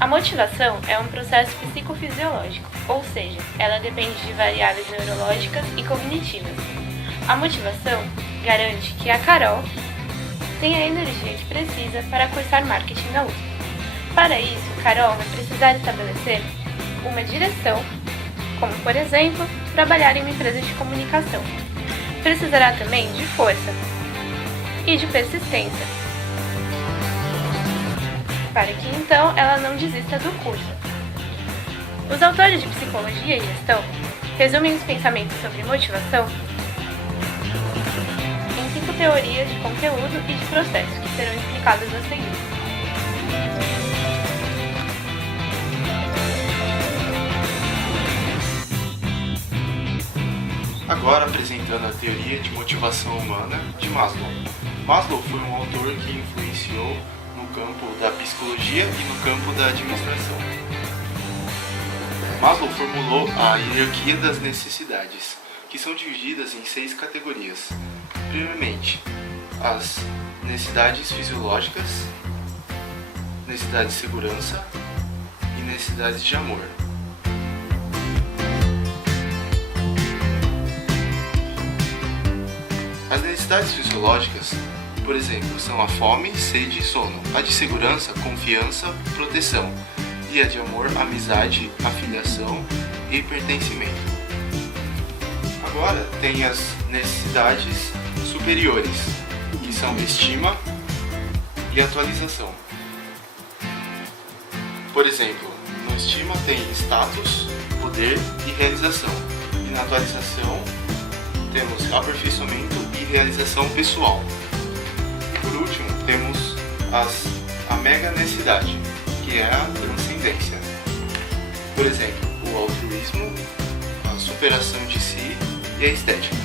A motivação é um processo psicofisiológico, ou seja, ela depende de variáveis neurológicas e cognitivas. A motivação garante que a Carol tenha a energia que precisa para cursar marketing na USP. Para isso, Carol vai precisar estabelecer uma direção, como, por exemplo, trabalhar em uma empresa de comunicação. Precisará também de força e de persistência, para que então ela não desista do curso. Os autores de Psicologia e Gestão resumem os pensamentos sobre motivação em 5 teorias de conteúdo e de processo, que serão explicadas a seguir. Agora apresentando a teoria de motivação humana de Maslow. Maslow foi um autor que influenciou no campo da psicologia e no campo da administração. Maslow formulou a hierarquia das necessidades, que são divididas em 6 categorias. Primeiramente, as necessidades fisiológicas, necessidades de segurança e necessidades de amor. As necessidades fisiológicas, por exemplo, são a fome, sede e sono. A de segurança, confiança, proteção. E a de amor, amizade, afiliação e pertencimento. Agora tem as necessidades superiores, que são estima e atualização. Por exemplo, no estima tem status, poder e realização. E na atualização temos aperfeiçoamento e realização pessoal. E por último, temos a mega necessidade, que é a transcendência. Por exemplo, o altruísmo, a superação de si e a estética.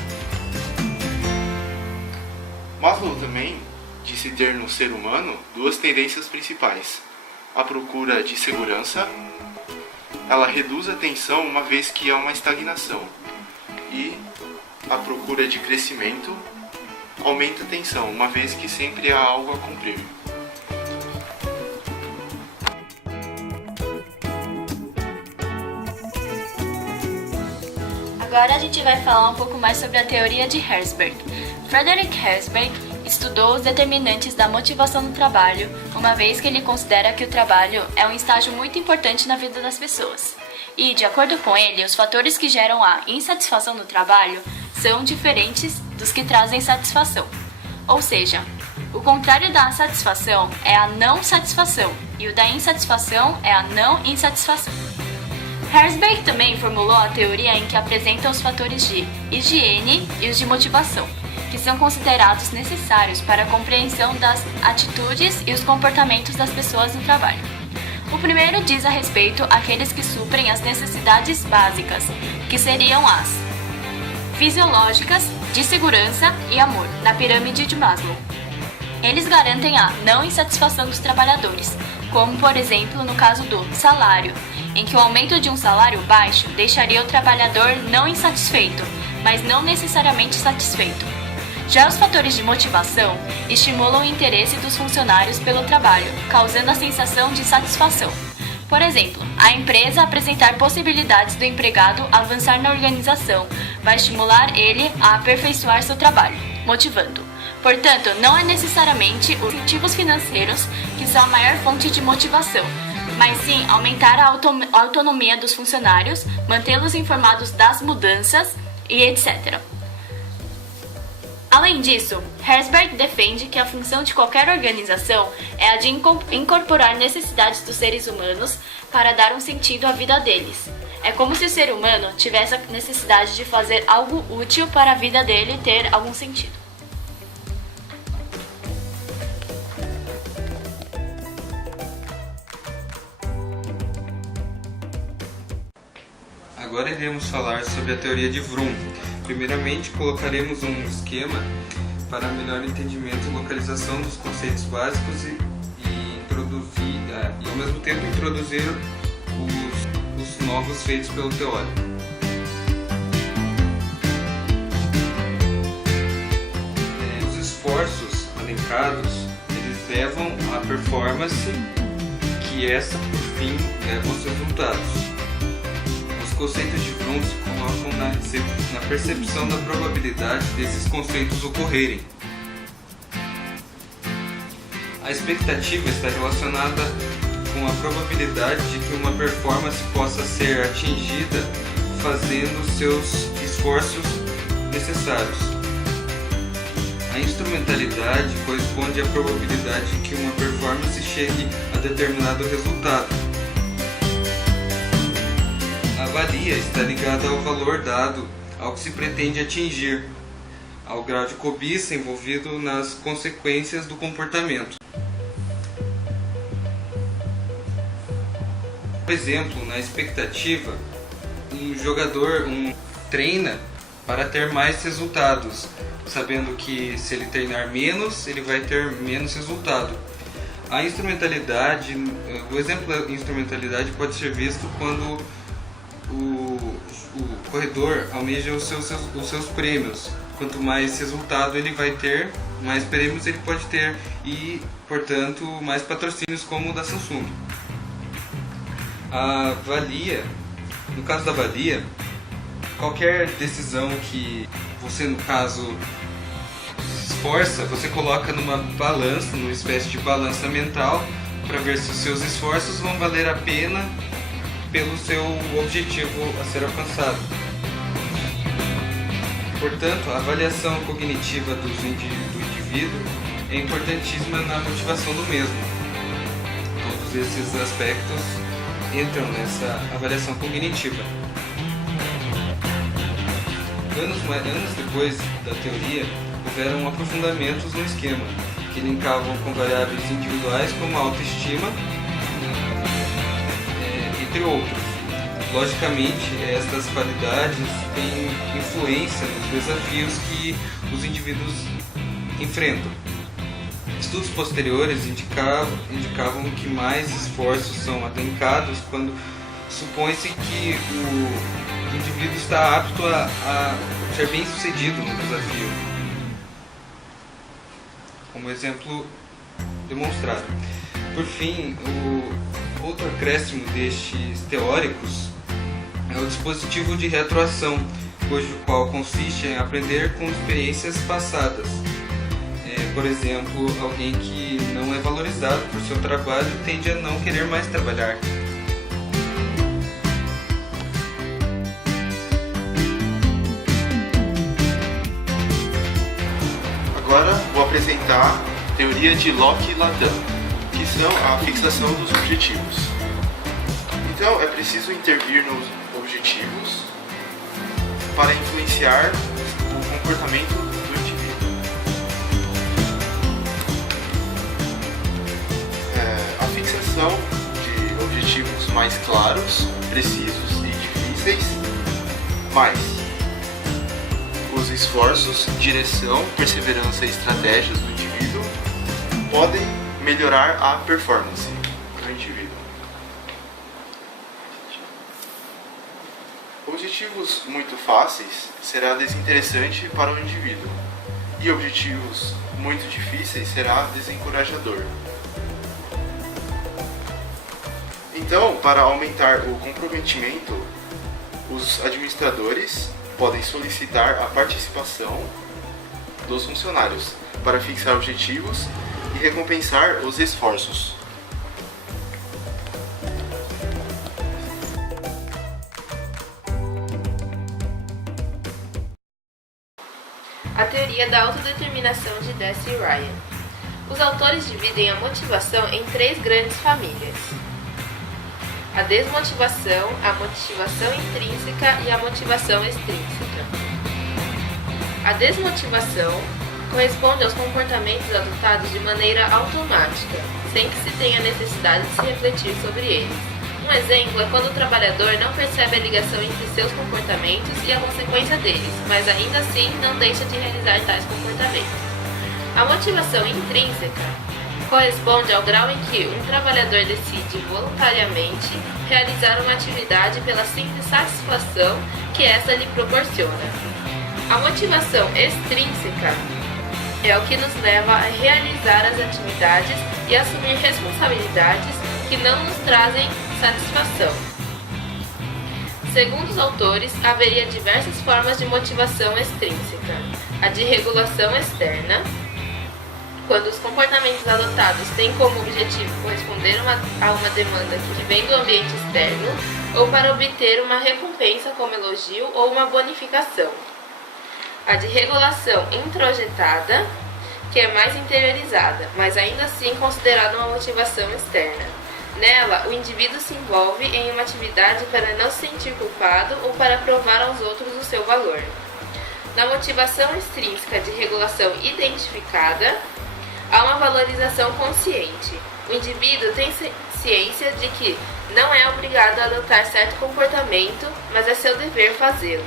Maslow também disse ter no ser humano 2 tendências principais. A procura de segurança, ela reduz a tensão uma vez que há uma estagnação. E a procura de crescimento aumenta a tensão, uma vez que sempre há algo a cumprir. Agora a gente vai falar um pouco mais sobre a teoria de Herzberg. Frederick Herzberg estudou os determinantes da motivação no trabalho, uma vez que ele considera que o trabalho é um estágio muito importante na vida das pessoas. E, de acordo com ele, os fatores que geram a insatisfação no trabalho são diferentes dos que trazem satisfação. Ou seja, o contrário da satisfação é a não satisfação e o da insatisfação é a não insatisfação. Herzberg também formulou a teoria em que apresenta os fatores de higiene e os de motivação, que são considerados necessários para a compreensão das atitudes e os comportamentos das pessoas no trabalho. O primeiro diz a respeito àqueles que suprem as necessidades básicas, que seriam as fisiológicas, de segurança e amor, na pirâmide de Maslow. Eles garantem a não insatisfação dos trabalhadores, como por exemplo no caso do salário, em que o aumento de um salário baixo deixaria o trabalhador não insatisfeito, mas não necessariamente satisfeito. Já os fatores de motivação estimulam o interesse dos funcionários pelo trabalho, causando a sensação de satisfação. Por exemplo, a empresa apresentar possibilidades do empregado avançar na organização vai estimular ele a aperfeiçoar seu trabalho, motivando. Portanto, não é necessariamente os incentivos financeiros que são a maior fonte de motivação, mas sim aumentar a autonomia dos funcionários, mantê-los informados das mudanças e etc. Além disso, Herzberg defende que a função de qualquer organização é a de incorporar necessidades dos seres humanos para dar um sentido à vida deles. É como se o ser humano tivesse a necessidade de fazer algo útil para a vida dele ter algum sentido. Agora iremos falar sobre a teoria de Vroom. Primeiramente, colocaremos um esquema para melhor entendimento e localização dos conceitos básicos e ao mesmo tempo introduzir os novos feitos pelo teórico. Os esforços alencados, eles levam à performance que que essa, por fim, leva aos resultados. Os conceitos de Vroom se colocam na percepção da probabilidade desses conceitos ocorrerem. A expectativa está relacionada com a probabilidade de que uma performance possa ser atingida fazendo seus esforços necessários. A instrumentalidade corresponde à probabilidade de que uma performance chegue a determinado resultado. A valia está ligada ao valor dado ao que se pretende atingir, ao grau de cobiça envolvido nas consequências do comportamento. Por exemplo, na expectativa, um jogador treina para ter mais resultados, sabendo que se ele treinar menos, ele vai ter menos resultado. A instrumentalidade, o exemplo da instrumentalidade pode ser visto quando o corredor almeja os seus prêmios. Quanto mais resultado ele vai ter, mais prêmios ele pode ter e, portanto, mais patrocínios como o da Samsung. A valia, no caso da valia, qualquer decisão que você, no caso, se esforça, você coloca numa balança, numa espécie de balança mental, para ver se os seus esforços vão valer a pena pelo seu objetivo a ser alcançado. Portanto, a avaliação cognitiva do indivíduo é importantíssima na motivação do mesmo. Todos esses aspectos entram nessa avaliação cognitiva. Anos depois da teoria, houveram aprofundamentos no esquema, que linkavam com variáveis individuais como a autoestima, entre outros. Logicamente, estas qualidades têm influência nos desafios que os indivíduos enfrentam. Estudos posteriores indicavam que mais esforços são adencados quando supõe-se que o indivíduo está apto a ser bem sucedido no desafio, como exemplo demonstrado. Por fim, o outro acréscimo destes teóricos é o dispositivo de retroação, cujo qual consiste em aprender com experiências passadas. Por exemplo, alguém que não é valorizado por seu trabalho tende a não querer mais trabalhar. Agora vou apresentar a teoria de Locke e Lacan, que são a fixação dos objetivos. Então, é preciso intervir nos objetivos para influenciar o comportamento do indivíduo. A fixação de objetivos mais claros, precisos e difíceis, mais os esforços, direção, perseverança e estratégias do indivíduo podem melhorar a performance do indivíduo. Objetivos muito fáceis será desinteressante para o indivíduo, e objetivos muito difíceis será desencorajador. Então, para aumentar o comprometimento, os administradores podem solicitar a participação dos funcionários para fixar objetivos e recompensar os esforços. A teoria da autodeterminação de Deci e Ryan. Os autores dividem a motivação em 3 grandes famílias: a desmotivação, a motivação intrínseca e a motivação extrínseca. A desmotivação corresponde aos comportamentos adotados de maneira automática, sem que se tenha necessidade de se refletir sobre eles. Um exemplo é quando o trabalhador não percebe a ligação entre seus comportamentos e a consequência deles, mas ainda assim não deixa de realizar tais comportamentos. A motivação intrínseca corresponde ao grau em que um trabalhador decide voluntariamente realizar uma atividade pela simples satisfação que essa lhe proporciona. A motivação extrínseca é o que nos leva a realizar as atividades e assumir responsabilidades que não nos trazem satisfação. Segundo os autores, haveria diversas formas de motivação extrínseca. A de regulação externa, quando os comportamentos adotados têm como objetivo corresponder a uma demanda que vem do ambiente externo ou para obter uma recompensa como elogio ou uma bonificação. A de regulação introjetada, que é mais interiorizada, mas ainda assim considerada uma motivação externa. Nela, o indivíduo se envolve em uma atividade para não se sentir culpado ou para provar aos outros o seu valor. Na motivação extrínseca de regulação identificada, há uma valorização consciente. O indivíduo tem ciência de que não é obrigado a adotar certo comportamento, mas é seu dever fazê-lo.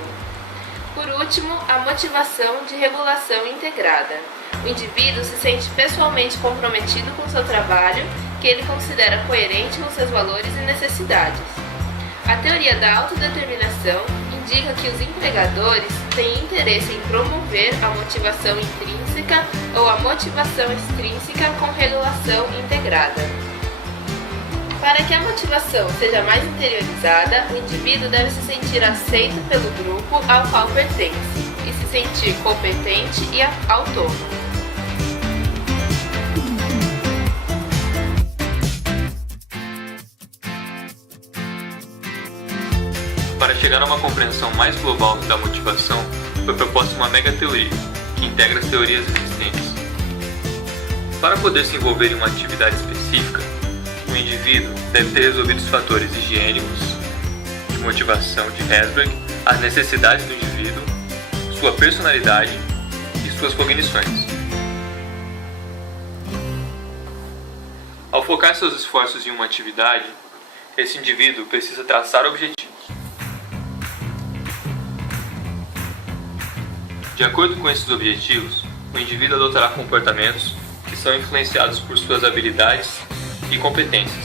Por último, a motivação de regulação integrada. O indivíduo se sente pessoalmente comprometido com seu trabalho, que ele considera coerente com seus valores e necessidades. A teoria da autodeterminação indica que os empregadores têm interesse em promover a motivação intrínseca ou a motivação extrínseca com regulação integrada. Para que a motivação seja mais interiorizada, o indivíduo deve se sentir aceito pelo grupo ao qual pertence e se sentir competente e autônomo. Para chegar a uma compreensão mais global da motivação, foi proposta uma mega-teoria, que integra as teorias existentes. Para poder se envolver em uma atividade específica, o indivíduo deve ter resolvido os fatores higiênicos, de motivação de Herzberg, as necessidades do indivíduo, sua personalidade e suas cognições. Ao focar seus esforços em uma atividade, esse indivíduo precisa traçar objetivos. De acordo com esses objetivos, o indivíduo adotará comportamentos que são influenciados por suas habilidades e competências.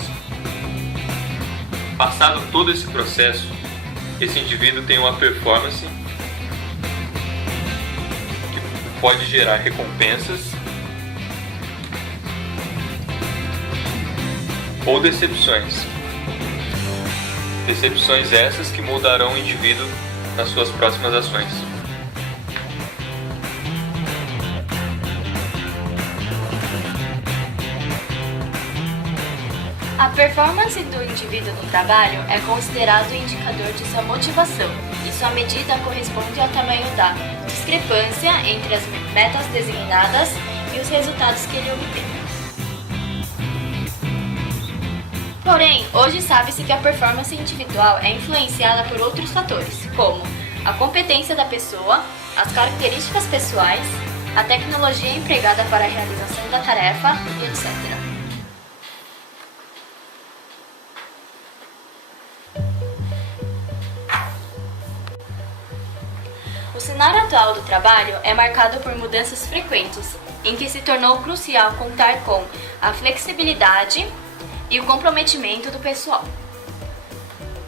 Passado todo esse processo, esse indivíduo tem uma performance que pode gerar recompensas ou decepções. Decepções essas que moldarão o indivíduo nas suas próximas ações. A performance do indivíduo no trabalho é considerado o indicador de sua motivação, e sua medida corresponde ao tamanho da discrepância entre as metas designadas e os resultados que ele obtém. Porém, hoje sabe-se que a performance individual é influenciada por outros fatores, como a competência da pessoa, as características pessoais, a tecnologia empregada para a realização da tarefa e etc. O cenário atual do trabalho é marcado por mudanças frequentes, em que se tornou crucial contar com a flexibilidade e o comprometimento do pessoal.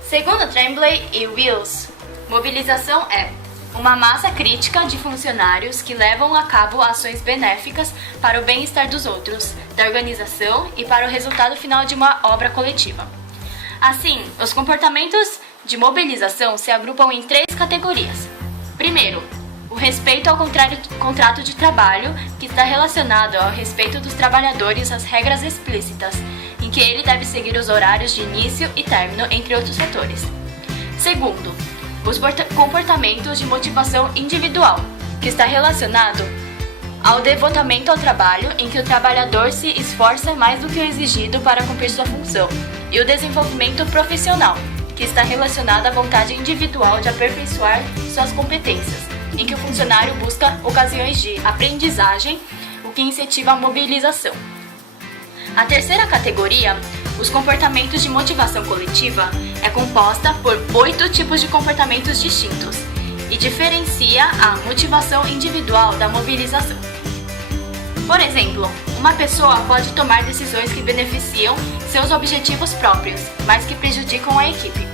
Segundo Tremblay e Wills, mobilização é uma massa crítica de funcionários que levam a cabo ações benéficas para o bem-estar dos outros, da organização e para o resultado final de uma obra coletiva. Assim, os comportamentos de mobilização se agrupam em 3 categorias. Primeiro, o respeito ao contrato de trabalho, que está relacionado ao respeito dos trabalhadores às regras explícitas, em que ele deve seguir os horários de início e término, entre outros fatores. Segundo, os comportamentos de motivação individual, que está relacionado ao devotamento ao trabalho, em que o trabalhador se esforça mais do que o exigido para cumprir sua função, e o desenvolvimento profissional, que está relacionado à vontade individual de aperfeiçoar suas competências, em que o funcionário busca ocasiões de aprendizagem, o que incentiva a mobilização. A terceira categoria, os comportamentos de motivação coletiva, é composta por 8 tipos de comportamentos distintos e diferencia a motivação individual da mobilização. Por exemplo, uma pessoa pode tomar decisões que beneficiam seus objetivos próprios, mas que prejudicam a equipe.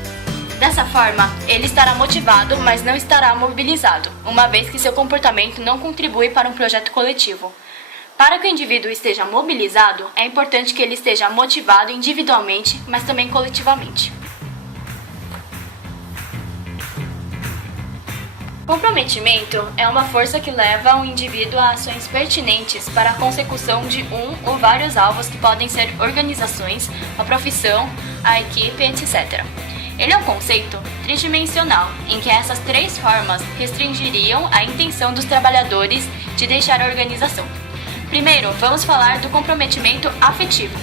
Dessa forma, ele estará motivado, mas não estará mobilizado, uma vez que seu comportamento não contribui para um projeto coletivo. Para que o indivíduo esteja mobilizado, é importante que ele esteja motivado individualmente, mas também coletivamente. Comprometimento é uma força que leva um indivíduo a ações pertinentes para a consecução de um ou vários alvos que podem ser organizações, a profissão, a equipe, etc. Ele é um conceito tridimensional, em que essas três formas restringiriam a intenção dos trabalhadores de deixar a organização. Primeiro, vamos falar do comprometimento afetivo,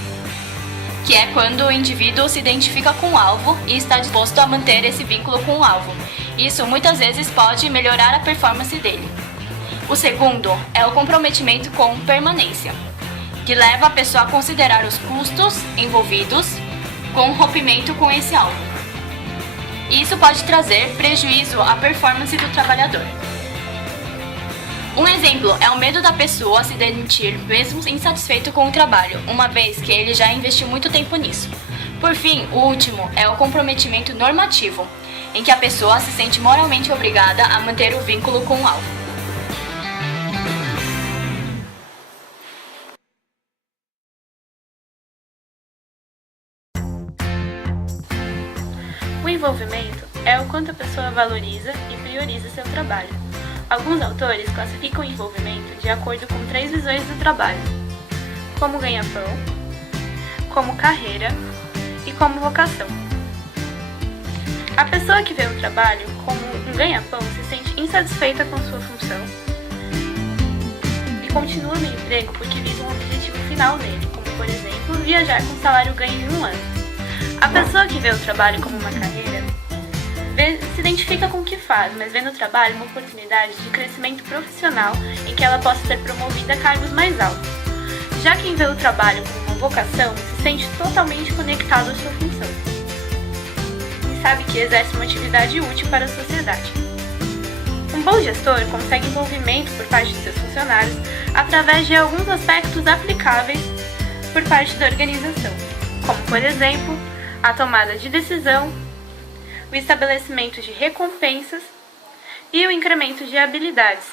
que é quando o indivíduo se identifica com o alvo e está disposto a manter esse vínculo com o alvo. Isso muitas vezes pode melhorar a performance dele. O segundo é o comprometimento com permanência, que leva a pessoa a considerar os custos envolvidos com o rompimento com esse alvo. Isso pode trazer prejuízo à performance do trabalhador. Um exemplo é o medo da pessoa se demitir mesmo insatisfeito com o trabalho, uma vez que ele já investiu muito tempo nisso. Por fim, o último é o comprometimento normativo, em que a pessoa se sente moralmente obrigada a manter o vínculo com o alvo. O envolvimento é o quanto a pessoa valoriza e prioriza seu trabalho. Alguns autores classificam o envolvimento de acordo com 3 visões do trabalho: como ganha-pão, como carreira e como vocação. A pessoa que vê o trabalho como um ganha-pão se sente insatisfeita com sua função e continua no emprego porque visa um objetivo final nele, como, por exemplo, viajar com salário ganho em um ano. A pessoa que vê o trabalho como uma carreira se identifica com o que faz, mas vê no trabalho uma oportunidade de crescimento profissional em que ela possa ser promovida a cargos mais altos. Já quem vê o trabalho como uma vocação se sente totalmente conectado à sua função e sabe que exerce uma atividade útil para a sociedade. Um bom gestor consegue envolvimento por parte de seus funcionários através de alguns aspectos aplicáveis por parte da organização, como, por exemplo, a tomada de decisão, o estabelecimento de recompensas e o incremento de habilidades.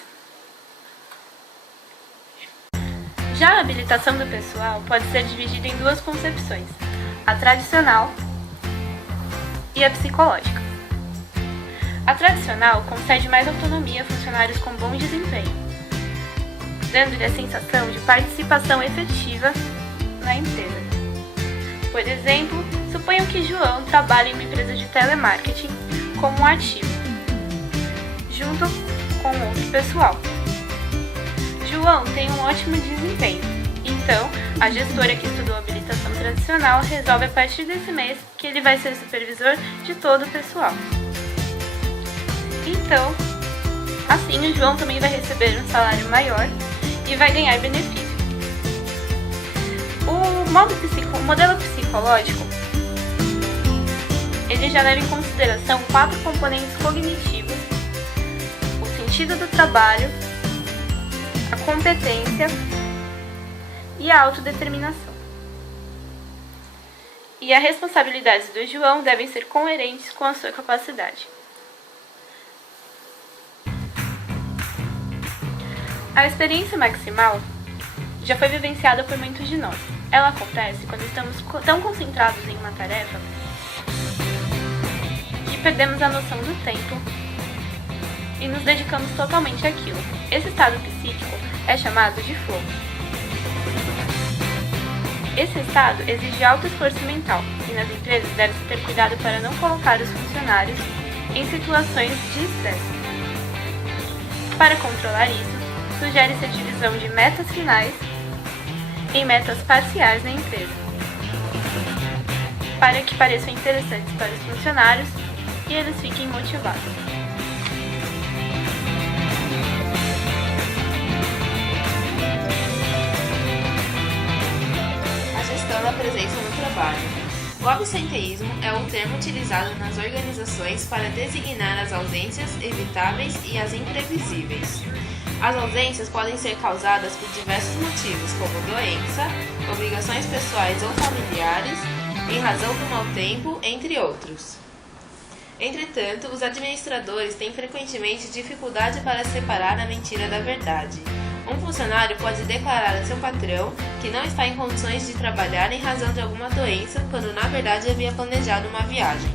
Já a habilitação do pessoal pode ser dividida em 2 concepções: a tradicional e a psicológica. A tradicional concede mais autonomia a funcionários com bom desempenho, dando-lhe a sensação de participação efetiva na empresa. Por exemplo, suponham que João trabalha em uma empresa de telemarketing como um ativo, junto com outro pessoal. João tem um ótimo desempenho, então a gestora que estudou habilitação tradicional resolve a partir desse mês que ele vai ser supervisor de todo o pessoal. Então, assim o João também vai receber um salário maior e vai ganhar benefícios. O modelo psicológico ele já leva em consideração 4 componentes cognitivos: o sentido do trabalho, a competência e a autodeterminação. E as responsabilidades do João devem ser coerentes com a sua capacidade. A experiência maximal já foi vivenciada por muitos de nós. Ela acontece quando estamos tão concentrados em uma tarefa que perdemos a noção do tempo e nos dedicamos totalmente àquilo. Esse estado psíquico é chamado de flow. Esse estado exige alto esforço mental e nas empresas deve-se ter cuidado para não colocar os funcionários em situações de estresse. Para controlar isso, sugere-se a divisão de metas finais em metas parciais na empresa, para que pareçam interessantes para os funcionários e eles fiquem motivados. A gestão da presença no trabalho. O absenteísmo é um termo utilizado nas organizações para designar as ausências evitáveis e as imprevisíveis. As ausências podem ser causadas por diversos motivos, como doença, obrigações pessoais ou familiares, em razão do mau tempo, entre outros. Entretanto, os administradores têm frequentemente dificuldade para separar a mentira da verdade. Um funcionário pode declarar a seu patrão que não está em condições de trabalhar em razão de alguma doença, quando na verdade havia planejado uma viagem.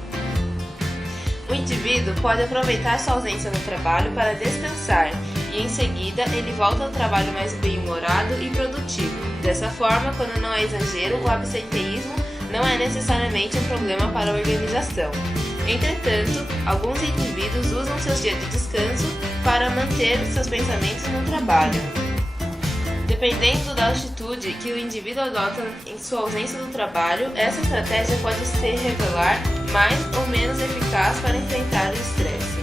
O indivíduo pode aproveitar sua ausência no trabalho para descansar e, em seguida, ele volta ao trabalho mais bem-humorado e produtivo. Dessa forma, quando não há exagero, o absenteísmo não é necessariamente um problema para a organização. Entretanto, alguns indivíduos usam seus dias de descanso para manter seus pensamentos no trabalho. Dependendo da atitude que o indivíduo adota em sua ausência do trabalho, essa estratégia pode se revelar mais ou menos eficaz para enfrentar o estresse.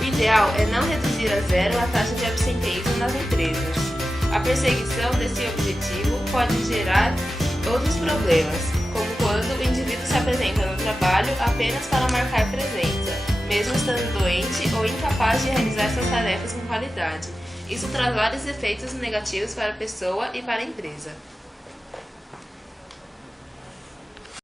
O ideal é não reduzir a zero a taxa de absenteísmo nas empresas. A perseguição desse objetivo pode gerar outros problemas, como quando o indivíduo se apresenta no trabalho apenas para marcar presença, mesmo estando doente ou incapaz de realizar suas tarefas com qualidade. Isso traz vários efeitos negativos para a pessoa e para a empresa.